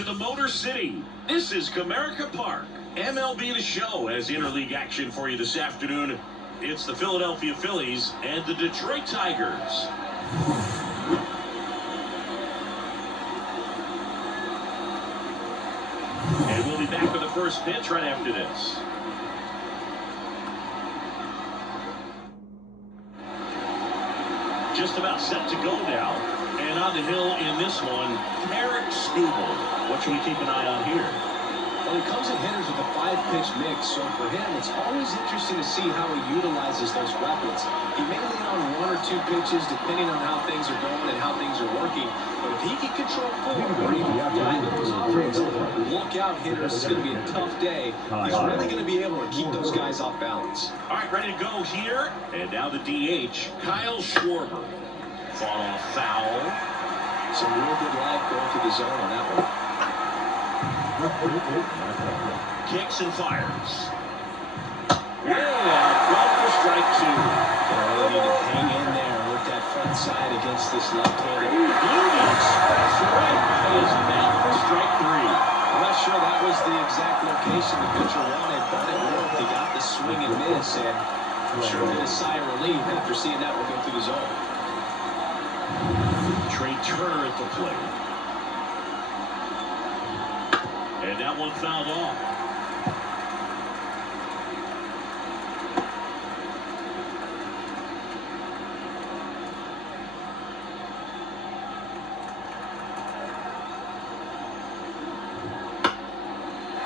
to the Motor City. This is Comerica Park. MLB The Show has interleague action for you this afternoon. It's the Philadelphia Phillies and the Detroit Tigers. And we'll be back with the first pitch right after this. Just about set to go now. And on the hill in this one, Eric Skubal. What should we keep an eye on here? Well, he comes at hitters with a 5-pitch mix, so for him, it's always interesting to see how he utilizes those weapons. He may lean on 1 or 2 pitches, depending on how things are going and how things are working. But if he can control form or even fly those offerings, look out, hitters. It's going to be a tough day. He's really going to be able to keep those guys off balance. All right, ready to go here. And now the DH, Kyle Schwarber. Fought off foul. Some real good life going to the zone on that one. Kicks and fires. Yeah, called for strike 2. They need to hang in there with that front side against this left-hander. That's right by his bat for strike 3. I'm not sure that was the exact location the pitcher wanted, but it worked. He got the swing and miss, and I'm sure he had a sigh of relief after seeing that one go through the zone. Trey Turner at the plate. And that one fouled off.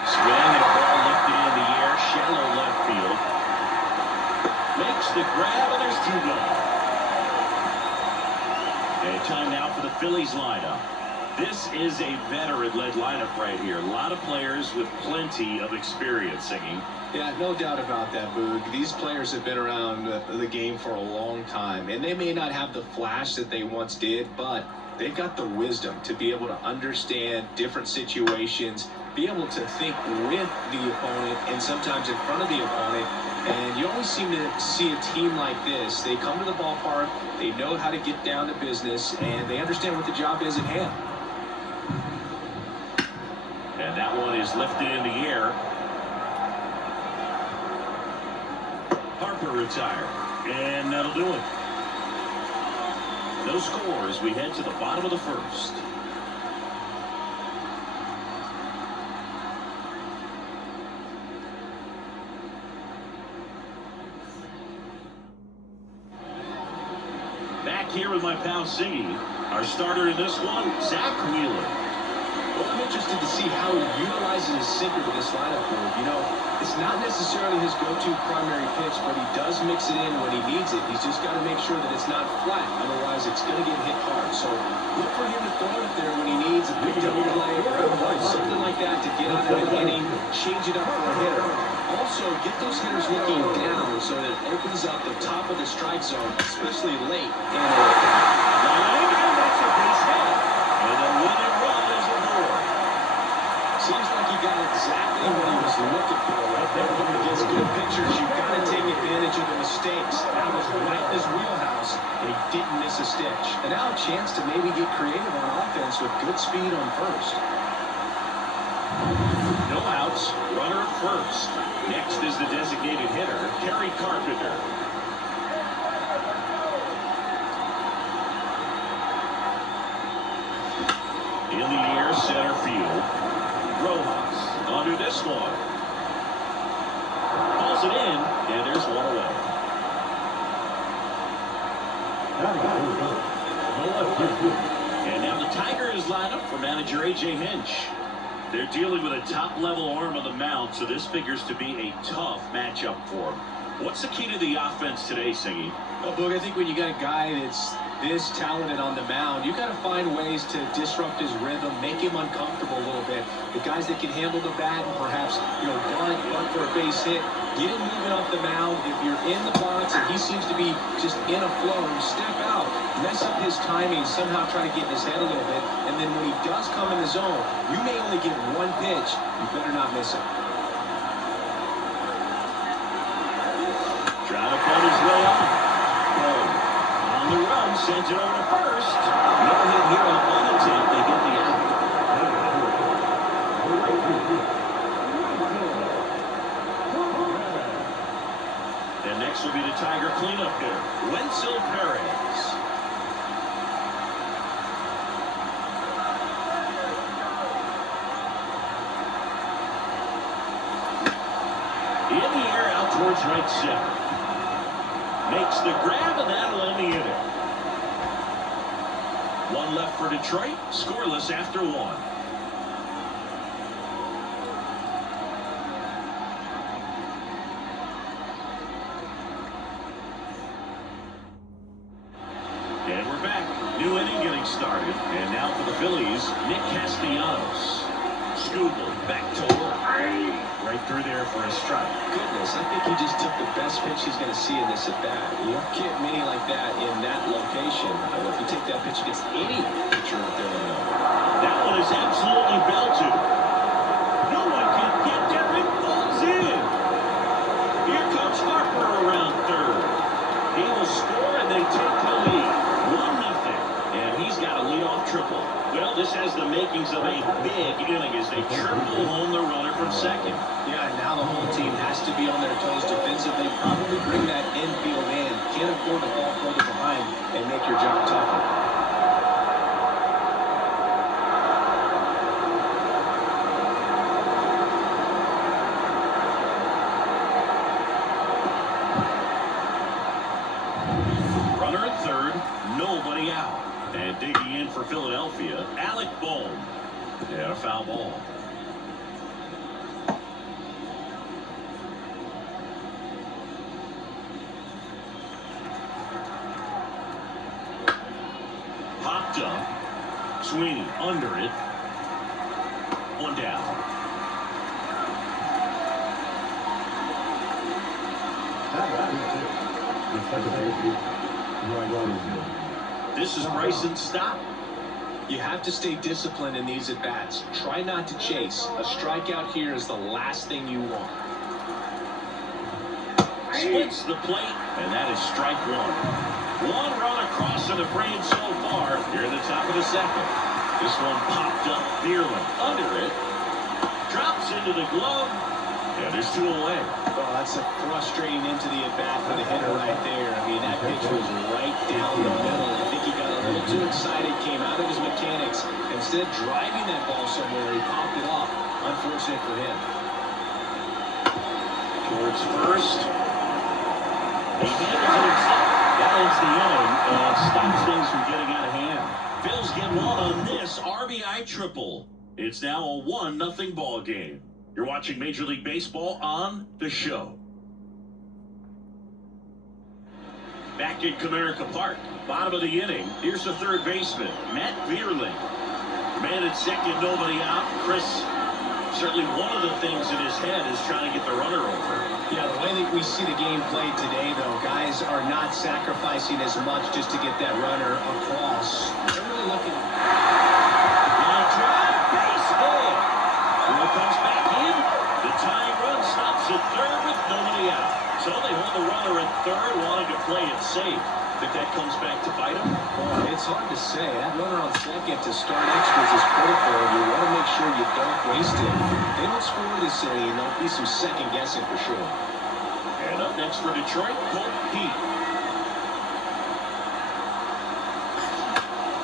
Swing and a ball lifted in the air, shallow left field. Makes the grab, and there's 2 gone. And time now for the Phillies lineup. This is a veteran-led lineup right here. A lot of players with plenty of experience singing. Yeah, no doubt about that, Boog. These players have been around the game for a long time, and they may not have the flash that they once did, but they've got the wisdom to be able to understand different situations, be able to think with the opponent and sometimes in front of the opponent. And you always seem to see a team like this. They come to the ballpark, they know how to get down to business, and they understand what the job is at hand. And that one is lifted in the air. Harper retired. And that'll do it. No score as we head to the bottom of the first. Back here with my pal Siggy. Our starter in this one, Zach Wheeler. Well, I'm interested to see how he utilizes his sinker to this lineup board. You know, it's not necessarily his go-to primary pitch, but he does mix it in when he needs it. He's just got to make sure that it's not flat. Otherwise, it's going to get hit hard. So look for him to throw it there when he needs a big double play or something like that to get out of the inning, change it up for a hitter. Also, get those hitters looking down so that it opens up the top of the strike zone, especially late. That's a base hit. And the winning run is aboard. Seems like he got exactly what he was looking for right there. Against good pitchers, you've got to take advantage of the mistakes. That was right in his wheelhouse, and he didn't miss a stitch. And now a chance to maybe get creative on offense with good speed on first. No outs, runner at first. Next is the designated hitter, Kerry Carpenter. In the air, center field. Rojas under this one. Pulls it in, and there's one away. And now the Tigers line up for manager A.J. Hinch. They're dealing with a top-level arm on the mound, so this figures to be a tough matchup for them. What's the key to the offense today, Siggy? Well, Boog, I think when you got a guy that's this talented on the mound, you got to find ways to disrupt his rhythm, make him uncomfortable a little bit. The guys that can handle the bat and perhaps, bunt for a base hit, get him moving off the mound. If you're in the box and he seems to be just in a flow, step out, mess up his timing, somehow try to get in his head a little bit, and then when he does come in the zone, you may only get 1 pitch. You better not miss it. Trying to pull his way on. On the run, sends it over to first. No hit here on one attempt. They get the out. In the air out towards right center. Makes the grab, and that'll end the inning. One left for Detroit, scoreless after one. And we're back. New inning getting started. And now for the Phillies, Nick Castellanos. Scooble back to work. Right through there for a strike. Goodness, I think he just took the best pitch he's going to see in this at-bat. You don't get many like that in that location. If you take that pitch against any pitcher out there, that one is absolutely belted. No one can get there. It falls in. Here comes Harper around third. He will score, and they take the lead. 1-0. And he's got a leadoff triple. Well, this has the makings of a big inning as they triple home the runner from second. Yeah, now the whole team has to be on their toes defensively. Probably bring that infield in. Can't afford to fall further behind and make your job tougher. Runner at third, nobody out. And digging in for Philadelphia, Alec Bohm. Yeah, a foul ball. Popped up. Sweeney under it. One down. This is Bryson's stop. You have to stay disciplined in these at-bats. Try not to chase. A strikeout here is the last thing you want. Splits the plate, and that is strike one. One run across to the frame so far here at the top of the second. This one popped up. Bierman under it. Drops into the glove. And there's two away. Well, that's a frustrating end to the at-bat for the hitter right there. I mean, that pitch was right down the middle. I think he got a little too excited, came out of his mechanics. Instead of driving that ball somewhere, he popped it off. Unfortunate for him. Towards first. He handles it himself. That ends the inning and stops things from getting out of hand. Phil's get one on this RBI triple. It's now a 1-0 ball game. You're watching Major League Baseball on The Show. Back at Comerica Park, bottom of the inning. Here's the third baseman, Matt Vierling. Man at second, nobody out. Chris, certainly one of the things in his head is trying to get the runner over. Yeah, the way that we see the game played today, though, guys are not sacrificing as much just to get that runner across. They're really looking. Line drive, base hit. It comes back in. The tying run stops at third with nobody out. So they hold the runner at third, wanting to play it safe. Think that comes back to bite them? Well, it's hard to say. That runner on second to start extras is critical. You want to make sure you don't waste it. If they don't score this inning, there'll be some second guessing for sure. And up next for Detroit, Colt Pete.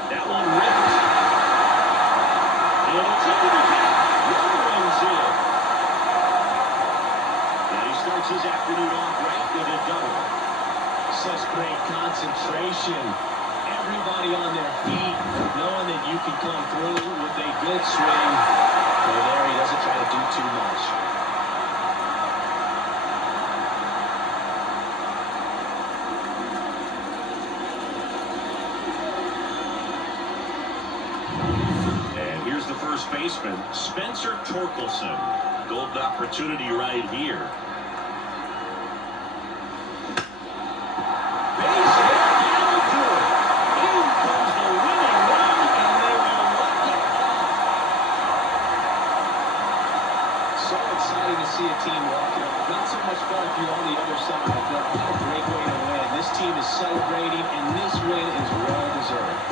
That one ripped. And it's into the gap. Runner runs in. And he starts his afternoon off right with a double. Such great concentration. Everybody on their feet, knowing that you can come through with a good swing. So there, he doesn't try to do too much. And here's the first baseman, Spencer Torkelson. Golden opportunity right here. See a team walking off. Not so much fun if you're on the other side, but what a great way to win. This team is celebrating, and this win is well-deserved.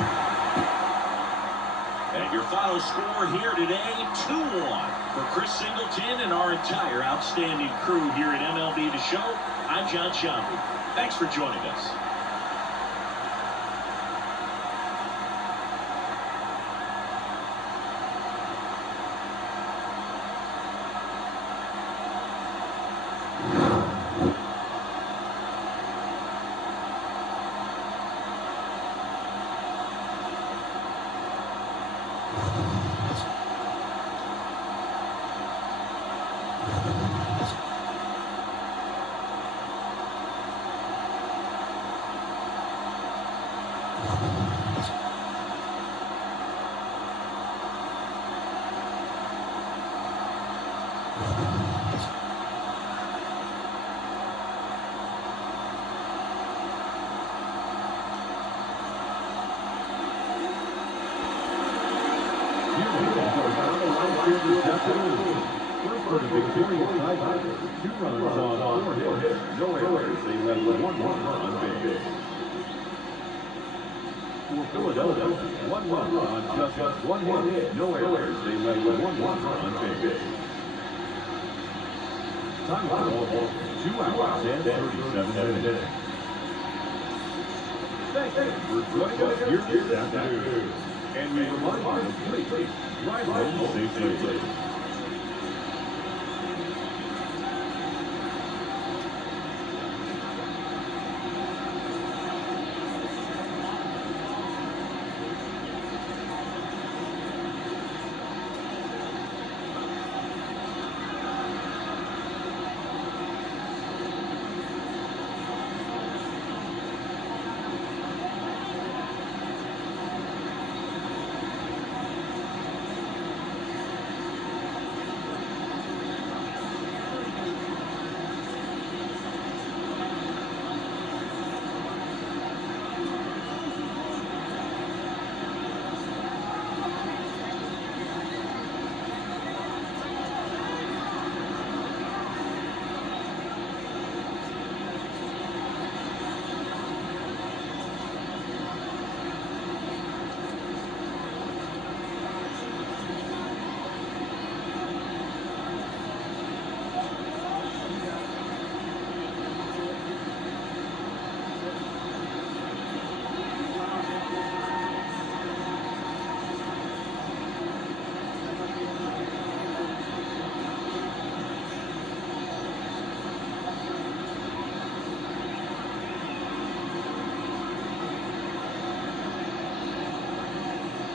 And your final score here today, 2-1 for Chris Singleton and our entire outstanding crew here at MLB The Show. I'm John Shambi. Thanks for joining us. For the victorious Tigers, 2 runs on 4 hits, no errors. They left 1 run on base. For Philadelphia, 1 run on just 1 hit, no errors. They left 1 run on base. Time ball, 2 hours and 37 minutes. Thank you for joining us here this afternoon. And we remind you to please drive home safely.